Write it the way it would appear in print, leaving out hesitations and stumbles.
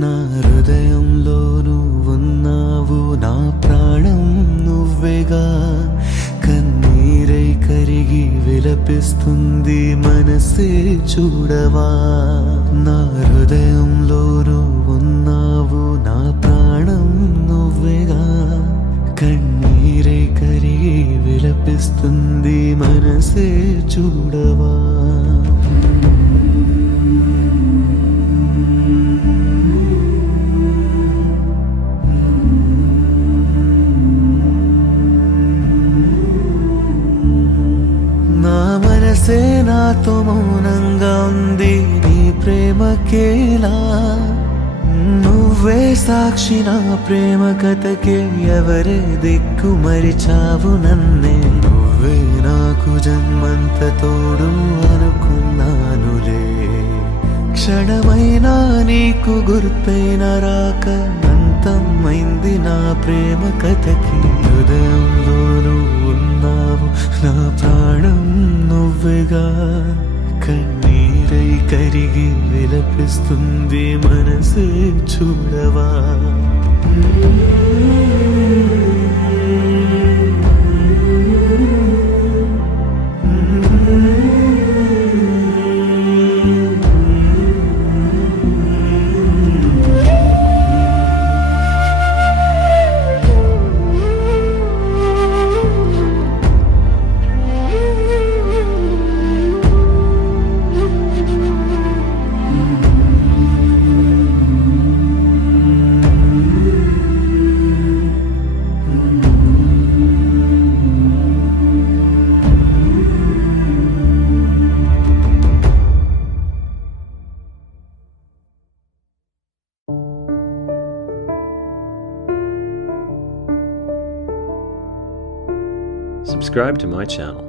నా హృదయంలో నువ్వున్నావు, నా ప్రాణం నువ్వేగా. కన్నీరై కరిగి విలపిస్తుంది మనసే చూడవా. నా హృదయంలో నువ్వున్నావు, నా ప్రాణం నువ్వేగా. కన్నీరై కరిగి విలపిస్తుంది మనసే చూడవా. నా మనసే నాతో మౌనంగా ఉంది నీ ప్రేమకేలా. నువ్వే సాక్షి నా ప్రేమ కథకే, ఎవరే దిక్కు మరిచావు నన్నే. నువ్వే నాకు జన్మంత తోడు అనుకున్నానులే. క్షణమైనా నీకు గుర్తైన రాక అంతమైంది నా ప్రేమ కథకి. హృదయంలో నువ్వున్నావు, నా ప్రాణం నువ్వేగా. కన్నీరై కరిగి విలపిస్తుంది మనసే చూడవా. Subscribe to my channel.